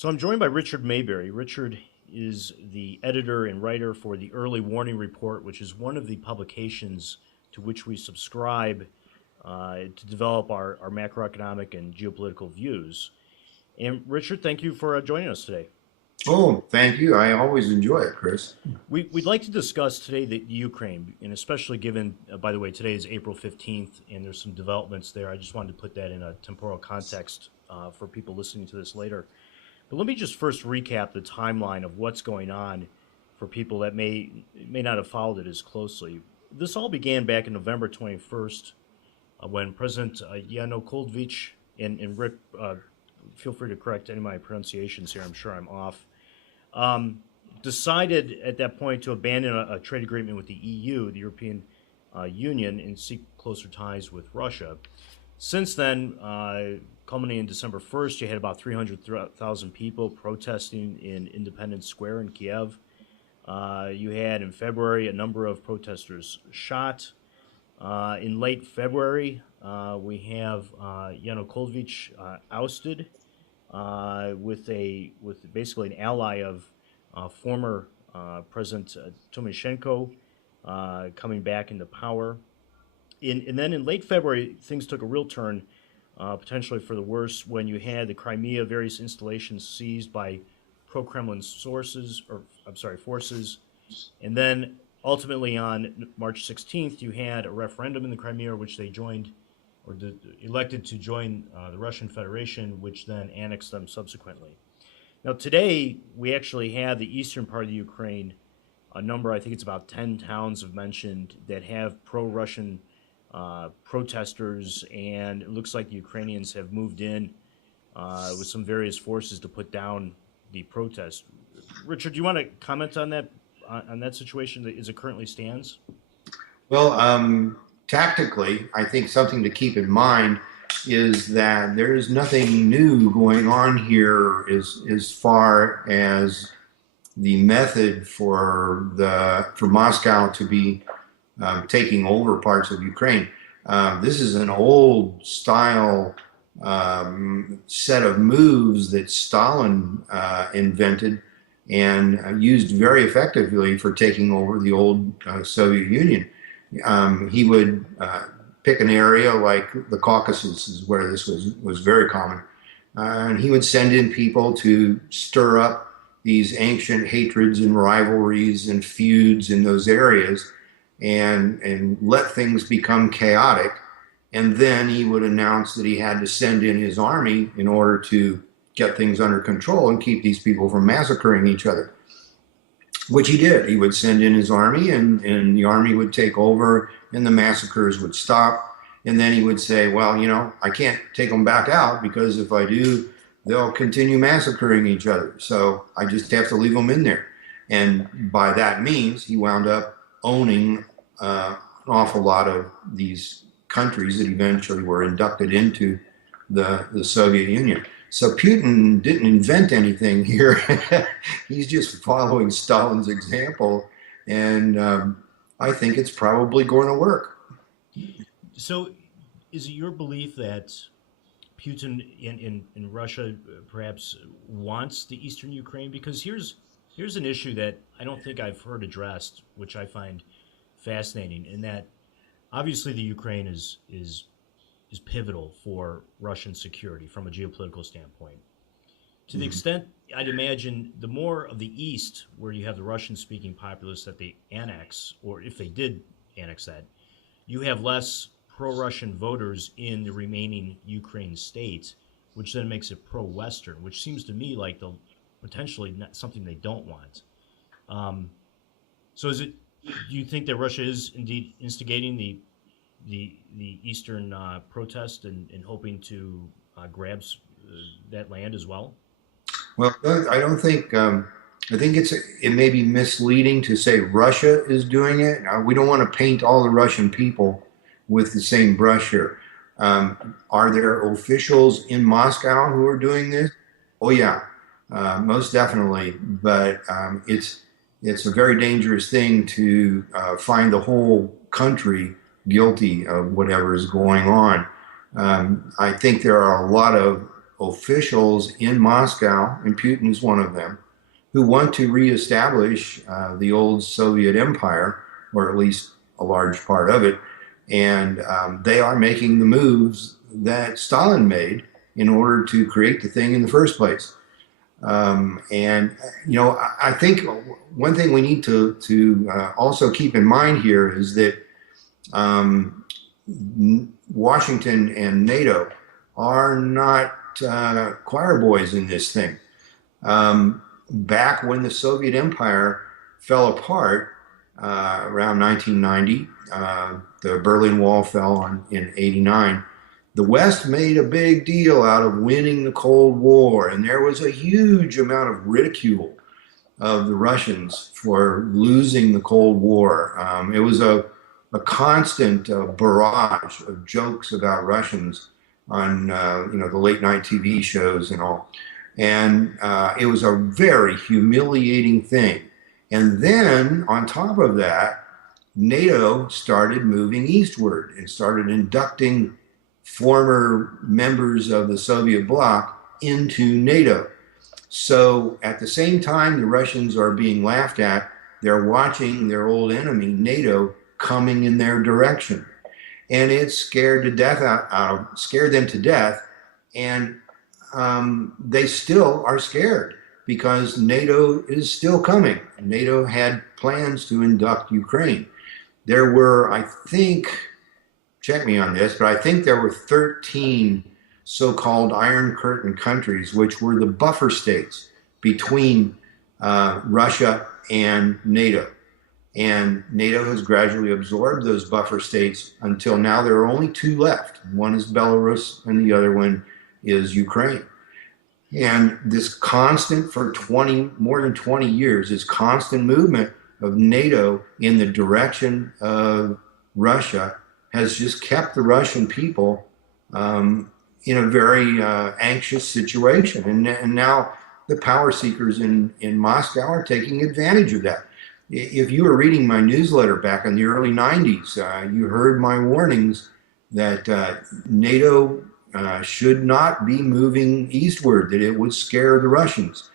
So I'm joined by Richard Maybury. Richard is the editor and writer for the Early Warning Report, which is one of the publications to which we subscribe to develop our macroeconomic and geopolitical views. And Richard, thank you for joining us today. Oh, thank you. I always enjoy it, Chris. We'd like to discuss today the Ukraine, and especially given, by the way, today is April 15th, and there's some developments there. I just wanted to put that in a temporal context for people listening to this later. But let me just first recap the timeline of what's going on for people that may not have followed it as closely. This all began back in November 21st when President Yanukovych and Rick, feel free to correct any of my pronunciations here. I'm sure I'm off. Decided at that point to abandon a trade agreement with the EU, the European Union, and seek closer ties with Russia. Since then, culminating December 1st, you had about 300,000 people protesting in Independence Square in Kiev. You had in February a number of protesters shot. In late February, we have Yanukovych ousted with basically an ally of former President Timoshenko coming back into power. And then in late February, things took a real turn, potentially for the worse, when you had the Crimea, various installations seized by pro-Kremlin forces, and then ultimately on March 16th, you had a referendum in the Crimea, which they joined or elected to join the Russian Federation, which then annexed them subsequently. Now today, we actually have the eastern part of the Ukraine, a number, I think it's about 10 towns have mentioned, that have pro-Russian protesters, and it looks like the Ukrainians have moved in with some various forces to put down the protest. Richard, do you want to comment on that situation as it currently stands? Well, tactically, I think something to keep in mind is that there is nothing new going on here as far as the method for Moscow to be taking over parts of Ukraine. This is an old style set of moves that Stalin invented and used very effectively for taking over the old Soviet Union. He would pick an area like the Caucasus, is where this was very common, and he would send in people to stir up these ancient hatreds and rivalries and feuds in those areas, and let things become chaotic. And then he would announce that he had to send in his army in order to get things under control and keep these people from massacring each other, which he did. He would send in his army, and the army would take over, and the massacres would stop. And then he would say, well, I can't take them back out, because if I do, they'll continue massacring each other. So I just have to leave them in there. And by that means, he wound up owning an awful lot of these countries that eventually were inducted into the Soviet Union. So Putin didn't invent anything here. He's just following Stalin's example, and I think it's probably going to work. So, is it your belief that Putin in Russia perhaps wants the eastern Ukraine? Because here's an issue that I don't think I've heard addressed, which I find fascinating, in that obviously the Ukraine is pivotal for Russian security from a geopolitical standpoint. To the extent, I'd imagine, the more of the east, where you have the Russian-speaking populace that they annex, or if they did annex that, you have less pro-Russian voters in the remaining Ukraine states, which then makes it pro-Western, which seems to me like the potentially something they don't want. So do you think that Russia is indeed instigating the eastern protest and hoping to grab that land as well? Well, I don't think. I think it may be misleading to say Russia is doing it. We don't want to paint all the Russian people with the same brush here. Are there officials in Moscow who are doing this? Oh yeah, most definitely. But it's a very dangerous thing to find the whole country guilty of whatever is going on. I think there are a lot of officials in Moscow, and Putin is one of them, who want to reestablish the old Soviet empire, or at least a large part of it. And they are making the moves that Stalin made in order to create the thing in the first place. And I think one thing we need to also keep in mind here is that um, Washington and NATO are not choir boys in this thing. Back when the Soviet Empire fell apart around 1990, the Berlin Wall fell in 89. The West made a big deal out of winning the Cold War, and there was a huge amount of ridicule of the Russians for losing the Cold War. It was a constant barrage of jokes about Russians on the late night TV shows and all, and it was a very humiliating thing. And then on top of that, NATO started moving eastward and started inducting former members of the Soviet bloc into NATO. So at the same time the Russians are being laughed at, they're watching their old enemy, NATO, coming in their direction. And it scared scared them to death. And they still are scared because NATO is still coming. NATO had plans to induct Ukraine. There were, I think, check me on this, but I think there were 13 so-called Iron Curtain countries, which were the buffer states between Russia and NATO. And NATO has gradually absorbed those buffer states until now there are only two left. One is Belarus and the other one is Ukraine. And this constant, for more than 20 years, this constant movement of NATO in the direction of Russia has just kept the Russian people in a very anxious situation. And now the power seekers in Moscow are taking advantage of that. If you were reading my newsletter back in the early 90s, you heard my warnings that NATO should not be moving eastward, that it would scare the Russians.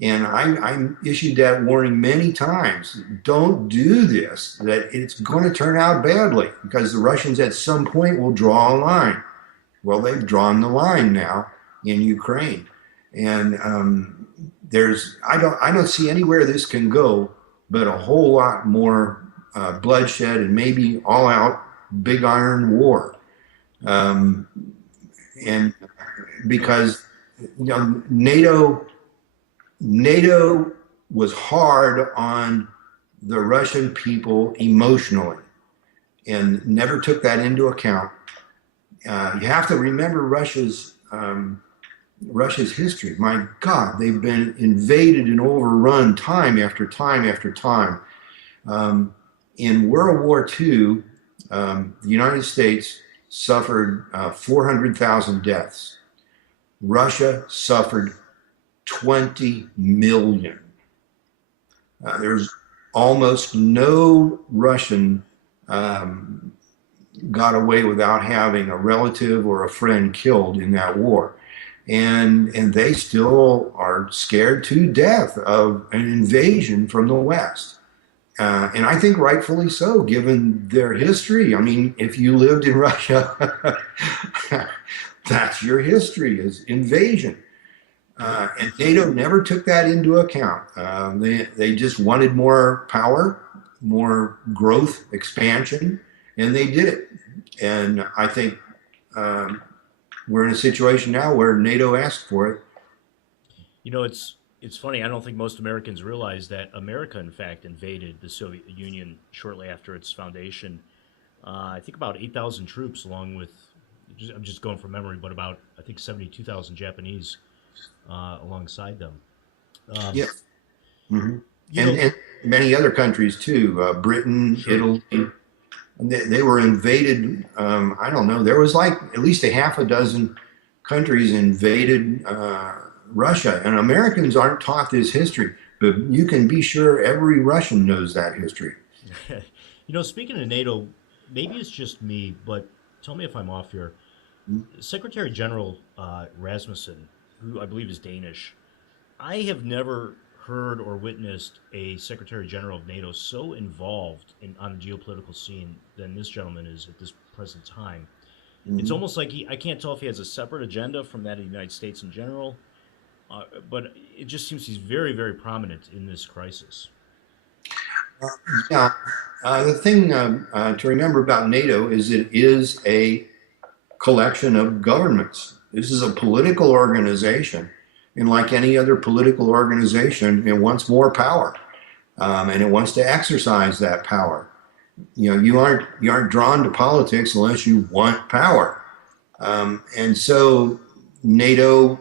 And I issued that warning many times. Don't do this, that it's going to turn out badly because the Russians at some point will draw a line. Well, they've drawn the line now in Ukraine. And I don't see anywhere this can go but a whole lot more bloodshed and maybe all out big iron war. And because NATO was hard on the Russian people emotionally and never took that into account. You have to remember Russia's history. My God, they've been invaded and overrun time after time after time. In World War II, the United States suffered 400,000 deaths. Russia suffered 20 million. There's almost no Russian got away without having a relative or a friend killed in that war. And they still are scared to death of an invasion from the West. And I think rightfully so, given their history. I mean, if you lived in Russia, that's your history, is invasion. And NATO never took that into account. They just wanted more power, more growth, expansion, and they did it. And I think we're in a situation now where NATO asked for it. It's funny. I don't think most Americans realize that America, in fact, invaded the Soviet Union shortly after its foundation. I think about 8,000 troops, along with, I'm just going from memory, but about, I think, 72,000 Japanese alongside them. Um, Yeah. hmm you know, and many other countries too, Britain, sure. Italy. They were invaded. I don't know. There was like at least a half a dozen countries invaded Russia, and Americans aren't taught this history. But you can be sure every Russian knows that history. Speaking of NATO, maybe it's just me, but tell me if I'm off here. Secretary General Rasmussen, who I believe is Danish, I have never heard or witnessed a Secretary General of NATO so involved on the geopolitical scene than this gentleman is at this present time. It's Mhm. almost like I can't tell if he has a separate agenda from that of the United States in general, but it just seems he's very, very prominent in this crisis. Yeah, the thing to remember about NATO is it is a collection of governments. This is a political organization, and like any other political organization, it wants more power, and it wants to exercise that power. You know, you aren't drawn to politics unless you want power, and so NATO,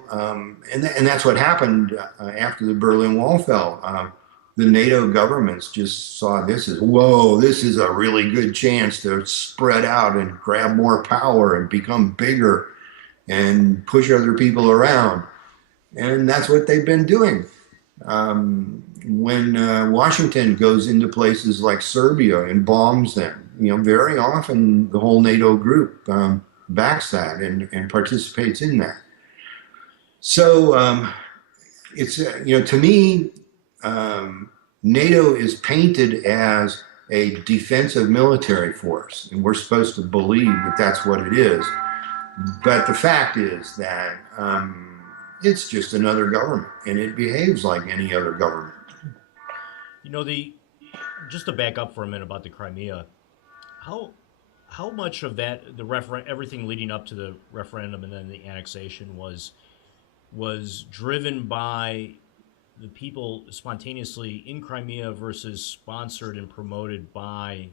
and that's what happened after the Berlin Wall fell. The NATO governments just saw this as, whoa, this is a really good chance to spread out and grab more power and become bigger and push other people around. And that's what they've been doing. When Washington goes into places like Serbia and bombs them, you know, very often the whole NATO group backs that and participates in that. So it's, to me, NATO is painted as a defensive military force, and we're supposed to believe that that's what it is. But the fact is that it's just another government, and it behaves like any other government. You know, the just to back up for a minute about the Crimea, how how much of that everything leading up to the referendum and then the annexation was driven by the people spontaneously in Crimea versus sponsored and promoted by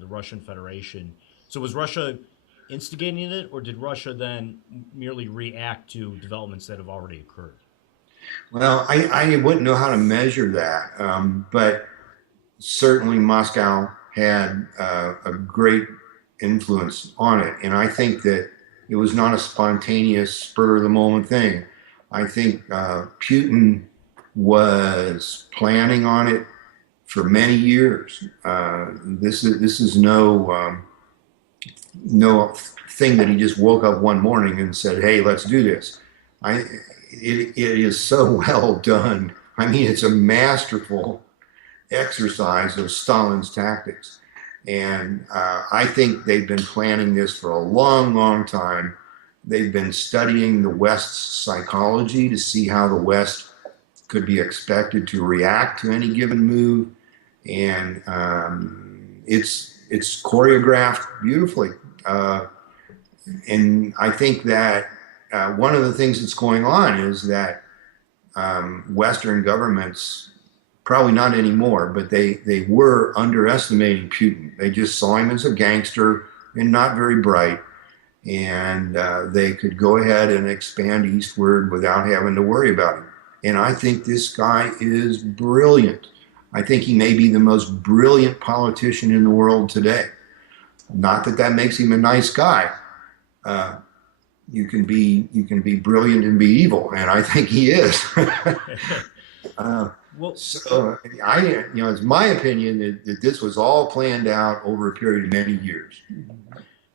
the Russian Federation. So was Russia instigating it, or did Russia then merely react to developments that have already occurred? Well, I wouldn't know how to measure that, but certainly Moscow had a great influence on it. And I think that it was not a spontaneous, spur of the moment thing. I think Putin was planning on it for many years. This is no thing that he just woke up one morning and said, "Hey, let's do this." It is so well done. I mean, it's a masterful exercise of Stalin's tactics. And I think they've been planning this for a long, long time. They've been studying the West's psychology to see how the West could be expected to react to any given move. And it's choreographed beautifully. And I think that one of the things that's going on is that Western governments, probably not anymore, but they were underestimating Putin. They just saw him as a gangster and not very bright, and they could go ahead and expand eastward without having to worry about him. And I think this guy is brilliant. I think he may be the most brilliant politician in the world today. Not that that makes him a nice guy. Uh, you can be brilliant and be evil, and I think he is. uh, Well, so it's my opinion that this was all planned out over a period of many years.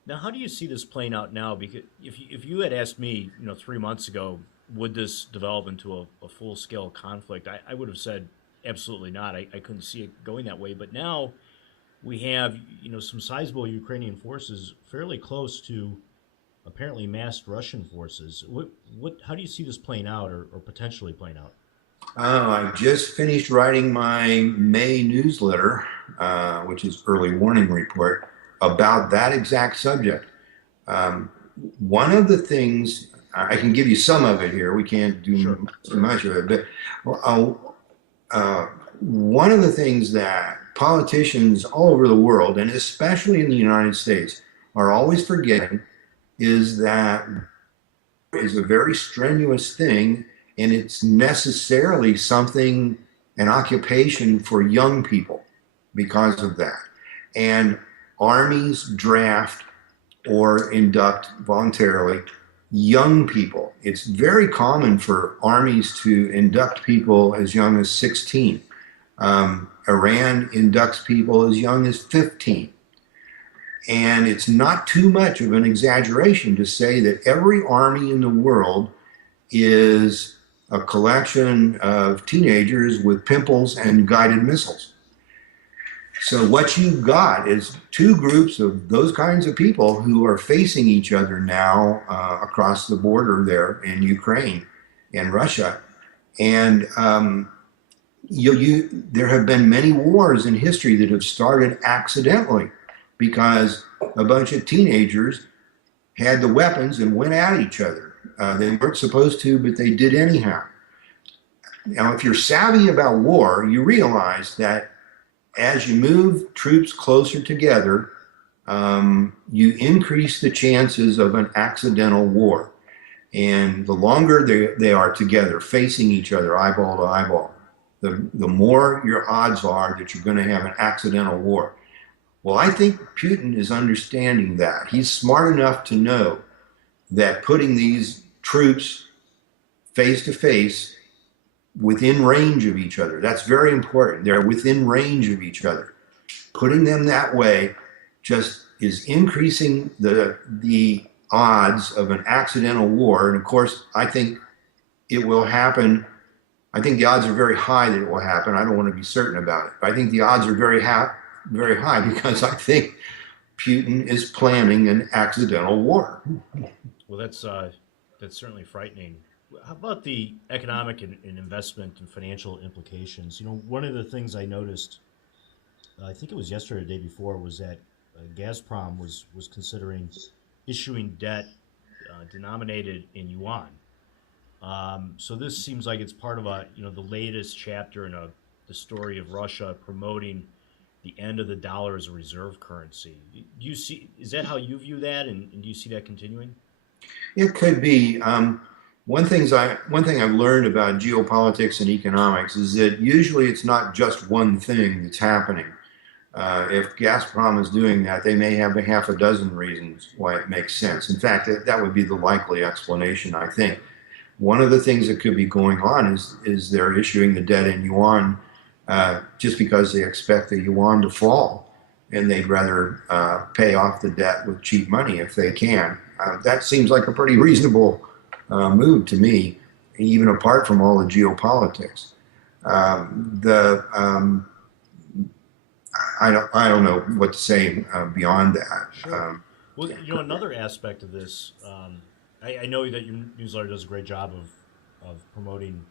now how do you see this playing out now? Because if you had asked me, 3 months ago, would this develop into a full scale conflict, I would have said absolutely not. I couldn't see it going that way. But now we have some sizable Ukrainian forces fairly close to apparently massed Russian forces. What how do you see this playing out, or potentially playing out? I just finished writing my May newsletter, which is early warning report, about that exact subject. Um, One of the things I can give you some of it here. We can't Sure. do too much of it, but one of the things that politicians all over the world, and especially in the United States, are always forgetting is that is a very strenuous thing, and it's necessarily something, an occupation for young people because of that. And armies draft or induct voluntarily young people. It's very common for armies to induct people as young as 16. Iran inducts people as young as 15. And it's not too much of an exaggeration to say that every army in the world is a collection of teenagers with pimples and guided missiles. So what you've got is two groups of those kinds of people who are facing each other now across the border there in Ukraine and Russia. And there have been many wars in history that have started accidentally because a bunch of teenagers had the weapons and went at each other. They weren't supposed to, but they did anyhow. Now, if you're savvy about war, you realize that as you move troops closer together, you increase the chances of an accidental war. And the longer they are together, facing each other, eyeball to eyeball, the more your odds are that you're going to have an accidental war. Well, I think Putin is understanding that. He's smart enough to know that putting these troops face to face within range of each other, that's very important. They're within range of each other. Putting them that way just is increasing the odds of an accidental war. And of course, I think it will happen. I think the odds are very high that it will happen. I don't want to be certain about it. But I think the odds are very high because I think Putin is planning an accidental war. Well, that's certainly frightening. How about the economic and investment and financial implications? One of the things I noticed, I think it was yesterday or the day before, was that Gazprom was considering issuing debt denominated in yuan. So this seems like it's part of the latest chapter in the story of Russia promoting the end of the dollar as a reserve currency. Is that how you view that, and do you see that continuing? It could be. One thing I've learned about geopolitics and economics is that usually it's not just one thing that's happening. If Gazprom is doing that, they may have a half a dozen reasons why it makes sense. In fact, that would be the likely explanation, I think. One of the things that could be going on is they're issuing the debt in yuan just because they expect the yuan to fall, and they'd rather pay off the debt with cheap money if they can. That seems like a pretty reasonable move to me, even apart from all the geopolitics. The I don't know what to say beyond that. Sure. Well, another aspect of this, I know that your newsletter does a great job of promoting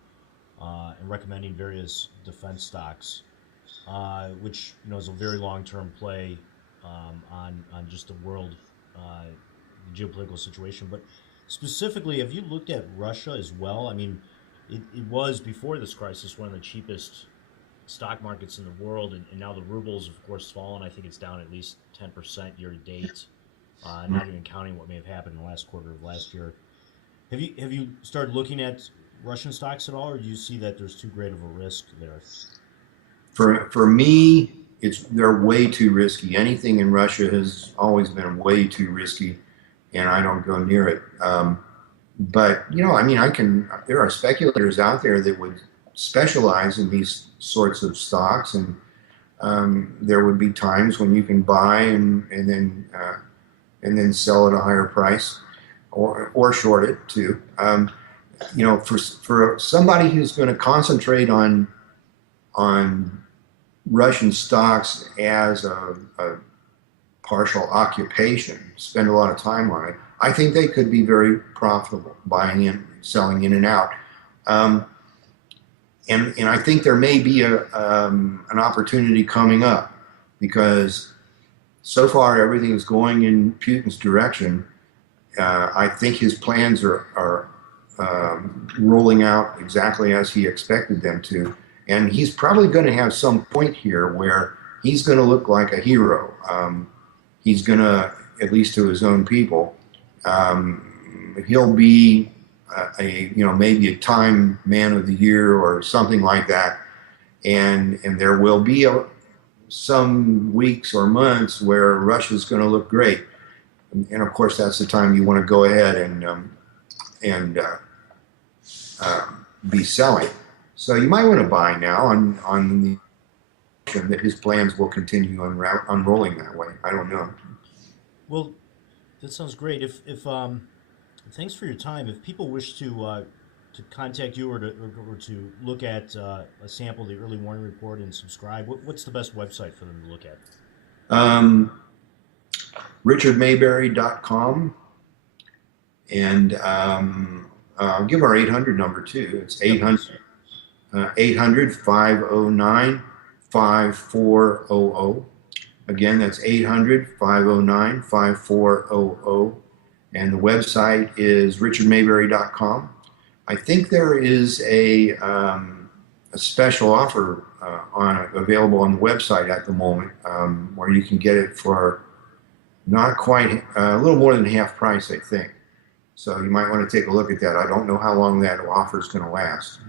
and recommending various defense stocks, which is a very long term play on just the world geopolitical situation. But specifically, have you looked at Russia as well? I mean, it was before this crisis one of the cheapest stock markets in the world, and now the ruble's of course fallen. I think it's down at least 10% year to date, not even counting what may have happened in the last quarter of last year. Have you started looking at Russian stocks at all, or do you see that there's too great of a risk there? For me, they're way too risky. Anything in Russia has always been way too risky, and I don't go near it. But I mean, there are speculators out there that would specialize in these sorts of stocks, and there would be times when you can buy and then sell at a higher price, or short it too. For somebody who's going to concentrate on Russian stocks as a partial occupation, spend a lot of time on it, I think they could be very profitable, buying in, selling in and out. And I think there may be an opportunity coming up, because so far everything is going in Putin's direction. I think his plans are rolling out exactly as he expected them to. And he's probably going to have some point here where he's going to look like a hero. He's going to, at least to his own people, he'll be maybe a Time Man of the Year or something like that, and there will be some weeks or months where Russia's going to look great, and of course that's the time you want to go ahead and be selling. So you might want to buy now on the that his plans will continue unrolling that way. I don't know. Well, that sounds great. If thanks for your time. If people wish to contact you or to look at a sample of the early warning report and subscribe, what's the best website for them to look at? Um, richardmaybury.com. And I'll give our 800 number too. It's Yeah, 800, please. 800 509 5400. Again, that's 800 509 5400. And the website is richardmaybury.com. I think there is a special offer available on the website at the moment where you can get it for not quite a little more than half price, I think. So you might want to take a look at that. I don't know how long that offer is going to last.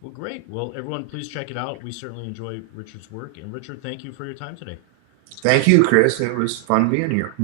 Well, great. Well, everyone, please check it out. We certainly enjoy Richard's work. And Richard, thank you for your time today. Thank you, Chris. It was fun being here.